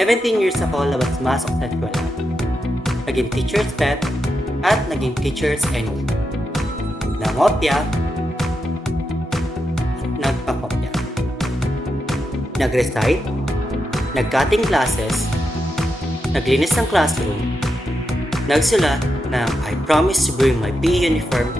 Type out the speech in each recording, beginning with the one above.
17 years ako labas-masok sa eskwela. Naging teacher's pet at naging teacher's enemy. Nangopya at nagpakopya. Nag-recite, nag-cutting classes, naglinis ng classroom, nagsulat ng I promise to bring my PE uniform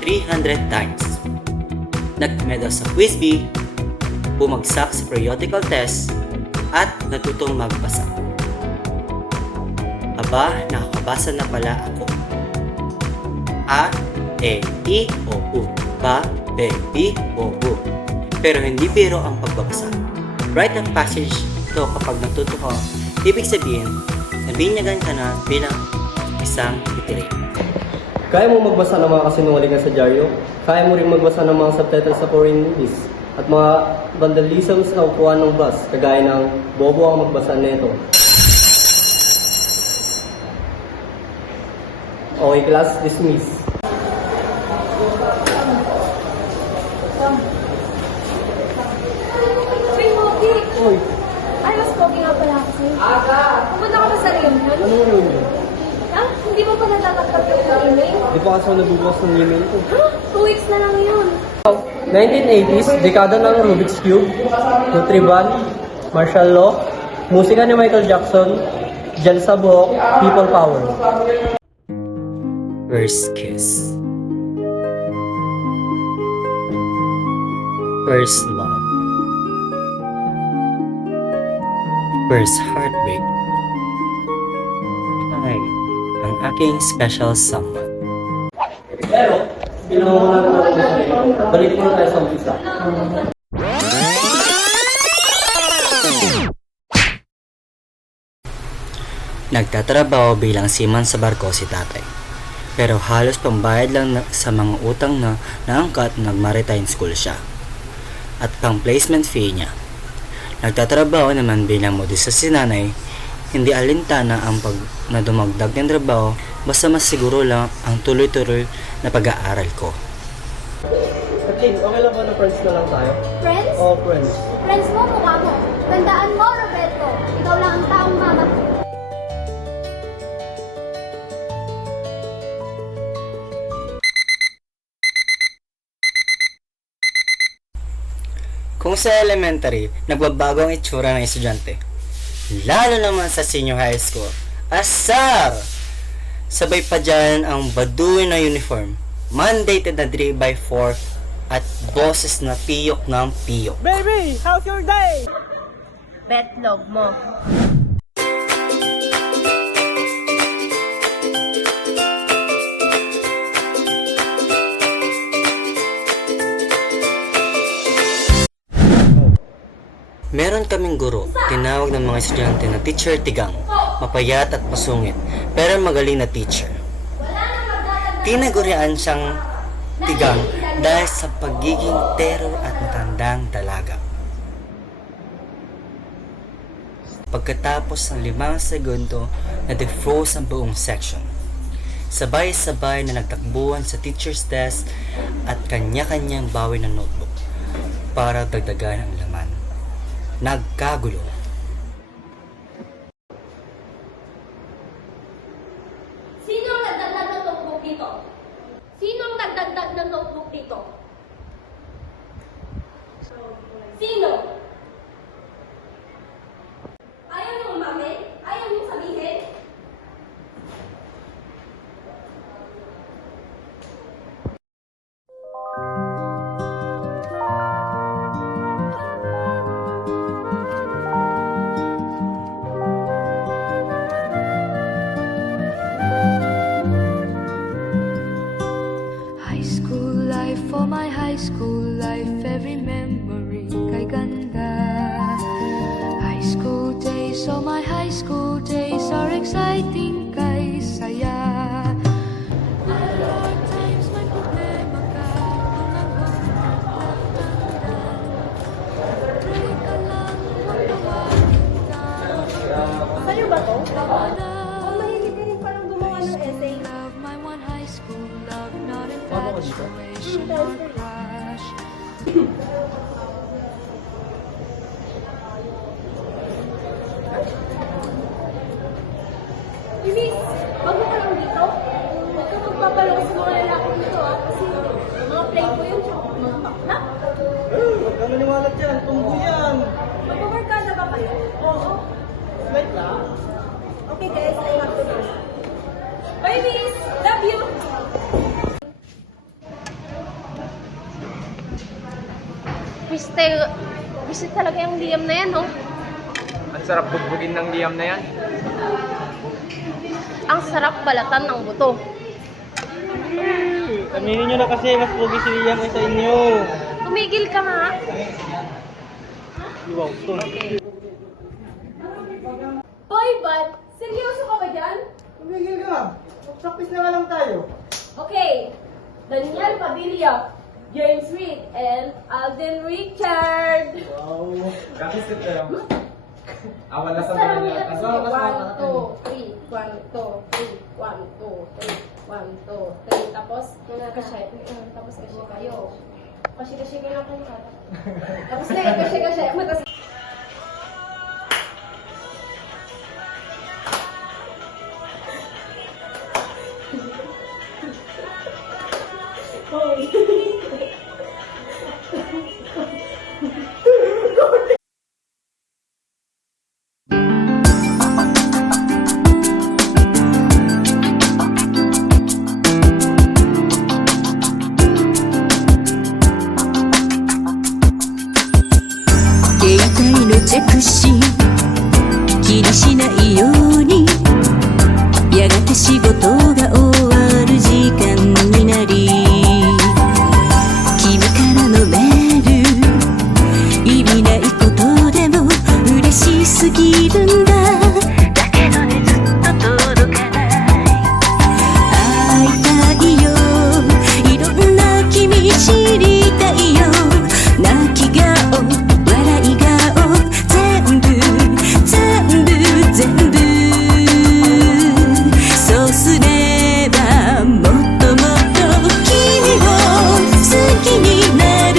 300 times. Nag-medal sa quiz bee, bumagsak sa periodical test, at natutong magbasa. Aba, nakakabasa na pala ako. A, E, I, O, U. Ba, Be, Bi, O, U. Pero hindi biro ang pagbabasa. Write ang passage ito kapag natuto ka. Ibig sabihin, nabinyagan ka na bilang isang literate. Kaya mo magbasa ng mga kasinungalingan sa dyaryo? Kaya mo rin magbasa ng mga subtitles sa foreign movies? At mga vandalism sa upuan ng bus, kagaya ng bobo ang magbasa nito. Okay, class, dismiss. Uy, Mogi! Oy, Ay, mas pogi nga pala kasi. Pumunta ka ba sa reunion? ano mo yun? Ha? Hindi mo pa natatakpat yung email? Di pa kasi ako nagbubukas ng email ko. Ha? 2 weeks na lang yun. 1980s, dekada ng Rubik's Cube, Nutriban, martial law, musika ni Michael Jackson, Jan sa buhok, people power. First kiss. First love. First heartbreak. Ay, ang aking special someone. Pero, pinangungunan ko lang ito. Balik mo tayo sa umpisa. Nagtatrabaho bilang seaman sa barko si tatay. Pero halos pambayad lang sa mga utang na naangkat nag-maritime school siya. At pang placement fee niya. Nagtatrabaho naman bilang modista si nanay. Hindi alintana ang pag na dumagdag ng trabaho, basta mas siguro lang ang tuloy-tuloy na pag-aaral ko. Kathleen, okay lang ba na friends na lang tayo? Friends? Oo, friends. Friends mo, mukha mo. Tandaan mo, Roberto. Ikaw lang ang taong mama. Kung sa elementary, nagbabago ang itsura ng estudyante. Lalo naman sa senior high school. Asar! Sabay pa dyan ang baduy na uniform, mandated na 3x4 at boses na piyok ng piyok. Baby, how's your day? Betlog mo. Meron kaming guro, tinawag ng mga estudyante na Teacher Tigang, mapayat at masungit, pero magaling na teacher. Tinagurian siyang Tigang dahil sa pagiging terror at matandang dalaga. Pagkatapos ng 5 segundo, na-defroze ang buong section. Sabay-sabay na nagtakbuhan sa teacher's desk at kanya-kanyang bawi ng notebook para dagdagan ang laman. Nagkagulo. Sino ang nagdagdag ng notebook dito? Sino ang nagdagdag ng notebook dito? Sino? Ayaw niyo umamin? Ayaw niyo sabihin? High school life, for my high school life, every memory kay ganda. High school days, oh my high school days are exciting kay saya. At hard times may problema ka, pray ka lang, magtawagin ka. Sa'yo ba to? Oh, mahilig ka rin parang gumawa ng essay. Love, my one high school love, not Paano ka dito? infatuation or crush. Wag mo ka lang dito. Huwag ka magpapaloko sa mga lalaki dito kasi mga play ko yun, tsaka mga bakla. Huwag kang maniwala dyan. Tunggo yan. Magpabarkada ba kayo? Oo. Slight lang. Okay guys, I have to go. Bye miss! Love you! Piste talaga yung Liam na yan, no? Ang sarap bugbugin ng Liam na yan. Ang sarap balatan ng buto. Aminin nyo na kasi mas pogi si Liam ay sa inyo. Tumigil ka nga. Wow, ito. Hoy, Bud! Seryoso ka ba dyan? Tumigil ka. Practice na nga lang tayo. Okay. Daniel Padilla, James Reed, and Alden Richard. Wow. Practice ka tayo. Awan na sa Basta lang mga yan. natin. 1, 2, 3. 1, 2, 3. 1, 2, 3. 1, 2, 3. Tapos, kasya. Tapos kasya kayo. Kasya kayo lang kung kata. Tapos na yun, kasya. Matas.携帯のチェックし気にしないようにやがて仕事が終わる時間になり君からのメール意味ないことでも嬉しすぎるんだだけどねずっと届かない会いたいよいろんな君知りたいよ泣き顔笑い顔全部そうすればもっともっと君を好きになる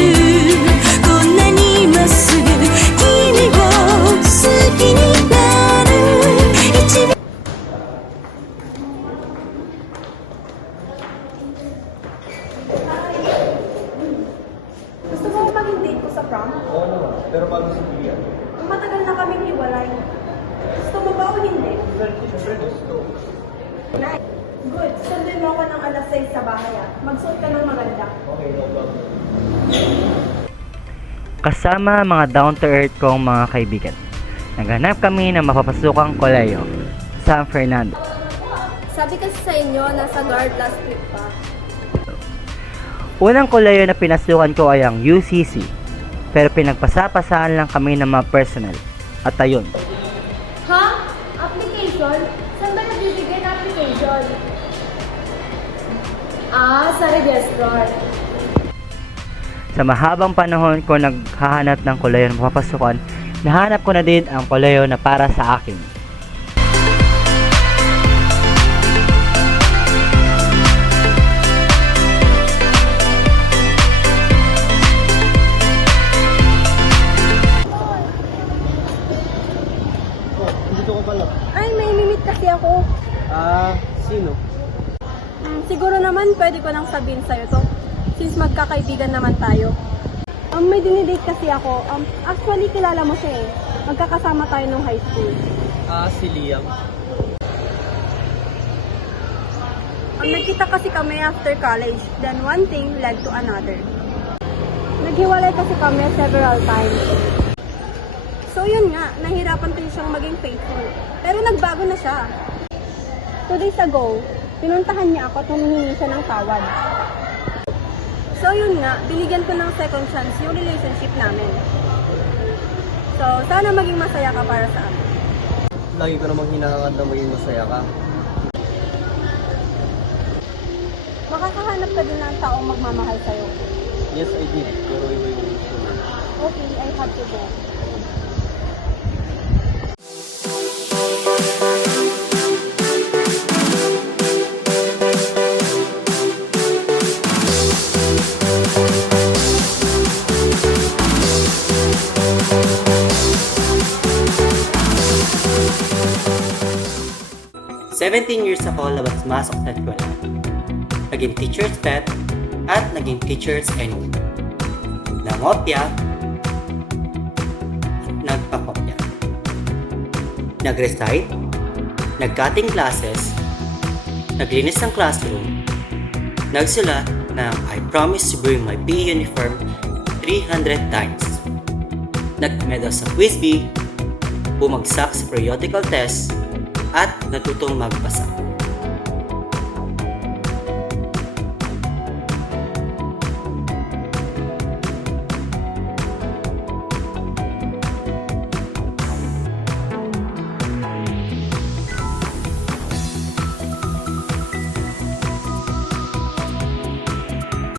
こんなにまっすぐ君を好きになる一秒Gusto mo maging date ko sa prom? Oo naman. Pero bago si Liam. Matagal na kaming hiwalay. Gusto mo ba o hindi? Siyempre gusto. Nice. Good. Sunduin mo ako ng alas 6 sa bahay Magsuot ka ng maganda. Okay, no problem. Kasama mga down-to-earth kong mga kaibigan. Naghanap kami ng mapapasukang koleyo, San Fernando. Sabi kasi sa inyo, nasa guard last week pa. Unang koleyo na pinasukan ko ay ang UCC, pero pinagpasa-pasaan lang kami ng mga personal. At ayun, Ha? Application? Saan ba nagbibigay ng application? Sa registrar. sa mahabang panahon ko naghahanap ng koleyo na mapapasukan, nahanap ko na din ang koleyo na para sa akin. Dito ko pala. Ay, may mimit kasi ako. Sino? Siguro naman pwede ko lang sabihin sa'yo to. Since magkakaibigan naman tayo. May dinidate kasi ako. Actually, kilala mo siya eh. Magkakasama tayo nung high school. Si Liam. Nagkita kasi kami after college. Then one thing led to another. Naghiwalay kasi kami several times. So yun nga, nahirapan din siyang maging faithful. Pero nagbago na siya. 2 days ago, pinuntahan niya ako at humingi siya ng tawad. So yun nga, binigyan ko ng second chance yung relationship namin. So sana maging masaya ka para sa akin. Lagi ko namang hinahangad na maging masaya ka. Makakahanap ka din ng taong magmamahal sa'yo. Yes, I did. Pero iba yung gusto mo. Okay, I have to go. 17 years ako labas masok sa eskwela. Naging teacher's pet at naging teacher's enemy. Nangopya at nagpakopya. Nag-recite, nag-cutting classes, naglinis ng classroom, nagsulat ng I promise to bring my PE uniform 300 times. Nag-medal sa quiz bee, bumagsak sa periodical test, at natutong magbasa.